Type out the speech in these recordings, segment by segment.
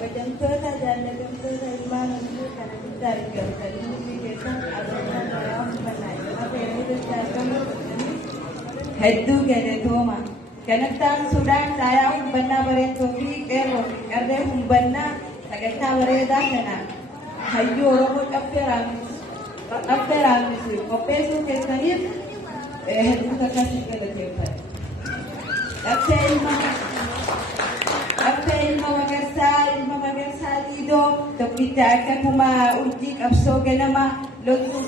kabajamtoota jaallatamtoota ilmaan oromoo kana guddaa argamtanii hundi keessan adoonaa garaa uffannaa irraa fayyadamuudhaan argamu hedduu galatooma. Kanattaan Sudaan saayaa uffannaa bareeddoo fi qeerroo fi qarree uffannaa sagantaa bareedaa kana hayyuu oromoo caffee raammisu qopheessuu keessaniif hedduu akkasii galateeffadha. Dhabbee ilma magarsaa liidoo tokkitti akka kuma urjii qabsoo ganama loltuu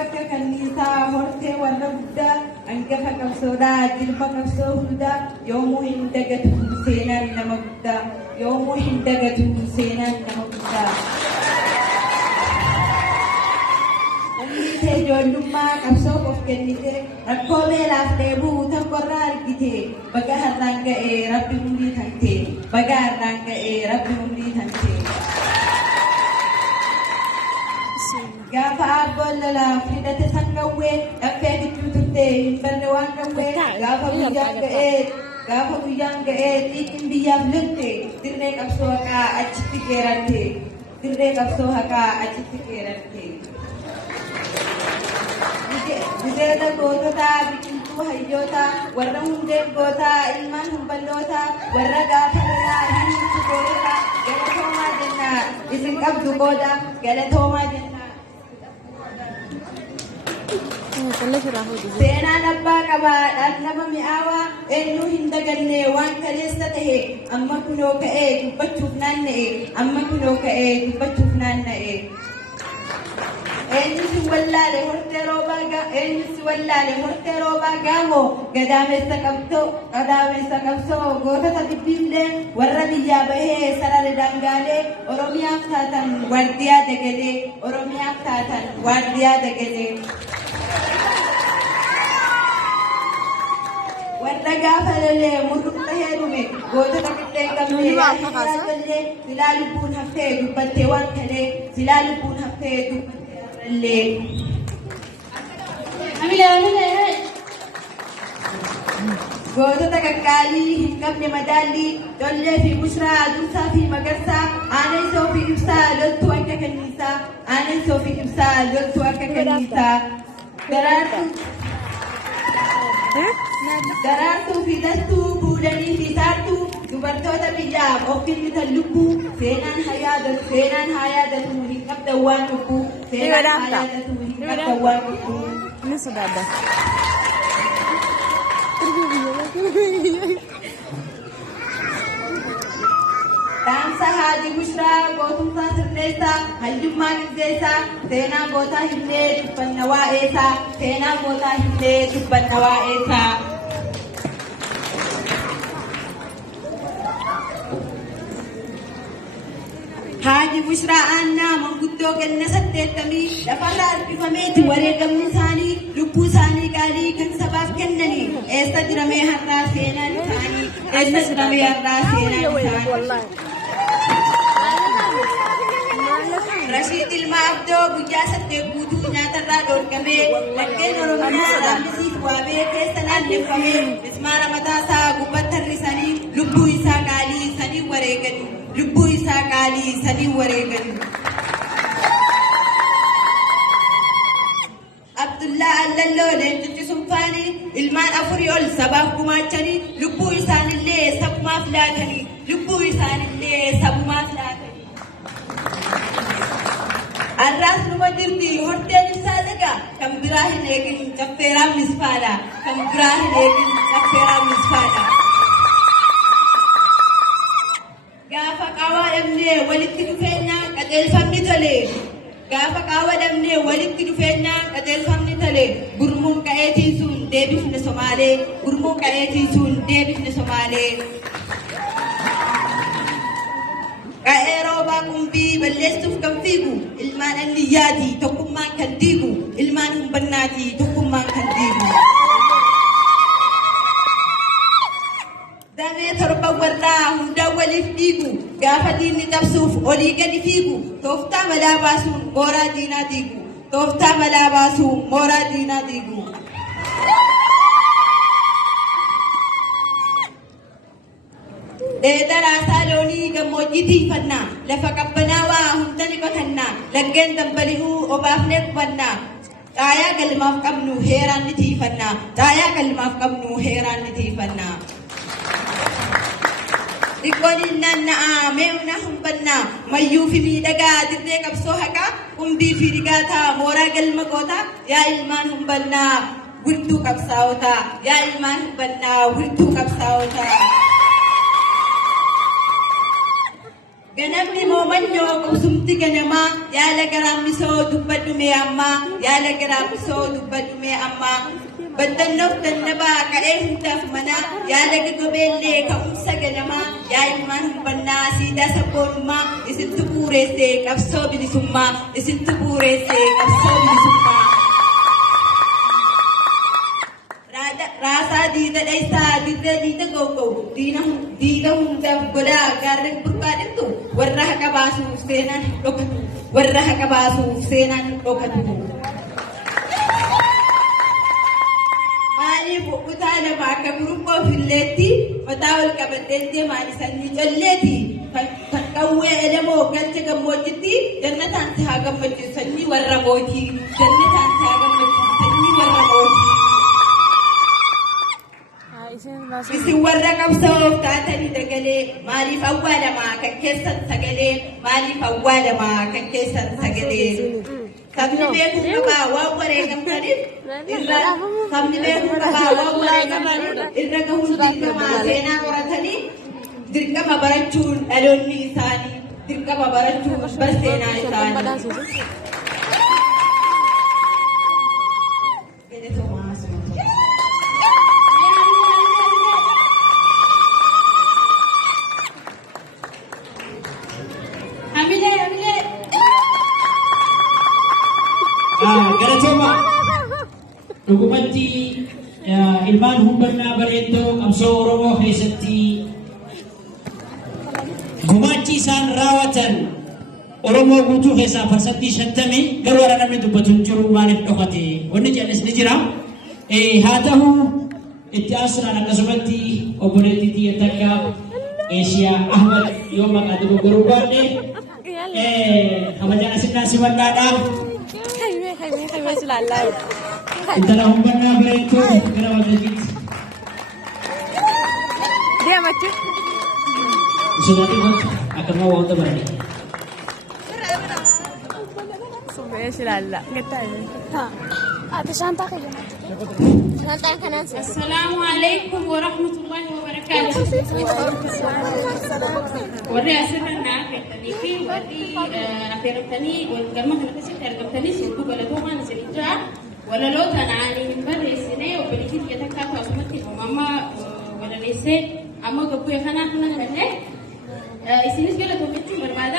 akka kanniisaa hortee warra guddaa hangafa qabsoodhaa jilba qabsoo hundaa yoomuu hin dagatu seenaan nama guddaa yoomuu hin dagatu seenaan nama guddaa. Ijoollummaa qabsoof of kennite rakkoo beelaaf dheebuu tokkorraa argite baga har'aan ga'ee rabbi hundii tante baga har'aan ga'ee rabbi hundii tante. Gaafa abboon lolaaf hidhate san qawwee dhaffee gidduu turte hin barre waan qawwee gaafa guyyaan ga'ee xiiqiin biyyaaf lolte dirree qabsoo haqaa achitti geeratte dirree qabsoo haqaa achitti geeratte. Gudeeda goototaa biqiltuu hayyoota warra hundee gootaa ilmaan humballoota warra gaafa lolaa hiriirtu gootota galatoomaa jenna isin qabdu qooda galatoomaa jenna. Seenaan abbaa qabaa nama mi'aawaa eenyuu hin daganne waan kaleessa tahe amma kunoo ka'ee dubbachuuf naanna'e amma kunoo ka'ee dubbachuuf naanna'e. Eenyu si wallaale hortee roobaa gaamoo gadaamessa qabsoo gootota bibbiillee warra biyyaa bahee sarara daangaalee oromiyaaf taatan waardiyaa dagalee. Warra gaafa lolee murruqxa heerume gootota qixxee qabnee yaadallee silaa lubbuun haftee dubbattee waan kalee silaa lubbuun haftee dubbattee arrallee. Gootota qaqqaalii hin qabne madaallii Dollee fi Bushraa Dursaa fi Magarsaa Aaneessoo fi Ibsaa loltuu akka kanniisaa Aaneessoo fi Ibsaa loltuu akka kanniisaa Daraartuu fi dastuu fuudhanii fi saartuu dubartoota biyyaaf of kennitan lubbuu seenaan haa yaadatu hin qabdan waan lubbuu seenaan haa yaadatu hin qabdan waan lubbuu. Dhaamsa Haadhi Bushraa gootumsaa sirreessaa hayyummaa qixxeessaa seenaa gootaa himnee dubbanna waa'eesaa seenaa gootaa himnee dubbanna waa'eesaa. Haadhi Bushraa Annaa manguddoo ganna 80 lafarraa harkifameeti wareegamni isaanii lubbuu isaanii gaarii kan sabaaf kennanii eessa jiramee har'aa seenaan isaanii eessa jiramee har'aa seenaan isaanii. Rashiid Ilma Abdoo guyyaa 8 guutuu nyaatarraa dhoorgamee laggeen Oromiyaa raamisiif waabee keessa naanneffamee mismaara mataasaa gubbatti harrisanii lubbuu isaa qaalii sanii wareeganii. Lubbuu isaa qaalii sanii wareeganii. Abdullaa Allalloo leencichi sunfaanii ilmaan 4 ol sabaaf gumaachanii lubbuu isaanillee sabumaaf laatanii lubbuu isaanillee sabumaaf laatanii. Arraas numa jirti horteen ibsaa dhagaa kan biraa hin eegin caffeeraan misfaadha kan biraa hin eegin caffeeraan misfaadha. Gaafa qaawaa dhabnee walitti dhufeenyaa qajeelfamni tole. Gaafa qaawaa dhabnee walitti dhufeenyaa qajeelfamni tole. Gurmuun qa'eetii sun deebifne Somaalee. Gurmuun qa'eetii sun deebifne Somaalee. Qa'ee roobaa qumbii balleessuuf kan fiigu ilmaan anniyyaati tokkummaan kan diigu ilmaan humbannaati tokkummaan kan diigu. Damee torba warraa hundaan waliif dhiigu gaafa diinni cabsuuf olii gadi fiigu tooftaa malaa baasuun mooraa diinaa diigu tooftaa malaa baasuun mooraa diinaa diigu. gammoojjiitii fannaa lafa qabbanaawaa hundani qotannaa laggeen dambali'uu obaafneef fannaa caayaa galmaaf qabnu heeraan ni tiifannaa caayaa galmaaf qabnu heeraan ni tiifannaa. Ikkooniin naanna'aa meemna humbannaa mayyuu fi miidhagaa dirree qabsoo haqaa qumbii fi rigaataa mooraa galma gootaa yaa ilmaan humbannaa gultuu qabsaa'otaa yaa ilmaan humbannaa gultuu qabsaa'otaa. Ganamni moomanyoo qubsumti ganamaa yaala garaamisoo dubbadhume ammaa yaala garaamisoo dubbadhume ammaa baddannoof dannabaa ka'ee hundaaf manaa yaala gobeellee ka'umsa ganamaa yaa ilmaan humbannaa siidaa sabboonummaa isintu buureessee qabsoo bilisummaa isintu buureessee qabsoo bilisummaa. Raasaa diida dheessaa dirree diida goggoo diida hundaaf godaa gaarreen burqaadhettu warra haqa baasuuf seenaan dhokatu warra haqa baasuuf seenaan dhokatu. Maaliif kutaa lama akka buruqqoo filleetti mataa ol qabateen deemaan sanyii colleeti kan qawwee elemoo galcha gammoojjitti jannataan si haa gammachiisu sanyii warra mootii jannataan si haa gammachiisu sanyii warra mootii. Isin warra qabsoof taatanii dagalee maaliif awwaalamaa kan keessan sagalee maaliif awwaalamaa kan keessan sagalee. Sabni beekuu qabaa waan wareegamtaniif sabni beekuu qabaa waan wareegamtaniif irra gahuun dirqamaa seenaa qoratanii dirqama barachuun dhaloonni isaanii dirqama barachuun barseenaa isaanii. Galatoomaa dhugumatti ilmaan humbannaa bareeddoo qabsoo Oromoo keessatti gumaachi isaan raawwatan Oromoo guutuu keessaa parsantii 50 garuu warra namni dubbatu hin jiru maaliif dhokate wanni jedhanis ni jira. Haa ta'u itti aansuudhaan akkasumatti obboleettii xiyya takka Eeshiyaa Ahmad yoo maqaa dogoggoruu baadhee kabajaan asinnaa simannaadhaaf. Intala humbannaa bareedduu gara waltajjiitti. Deematti. Sodaatee wanti akkasuma wanta barate. Summee shilaalla. Shanta kanan. Assalamu alaikum warahmatullahi wabarakatuh. Warri asirraa affeertanii fi warri affeertanii galma kana keessatti argamtanii sirbuu galatoomaan isinii jira. Walaloota naanii hin barreessine obboleettii xiyya takkaatu asumatti uumama walaleessee amma gabbuu kanaa kana kanneen isinis galatoomachuu barbaada.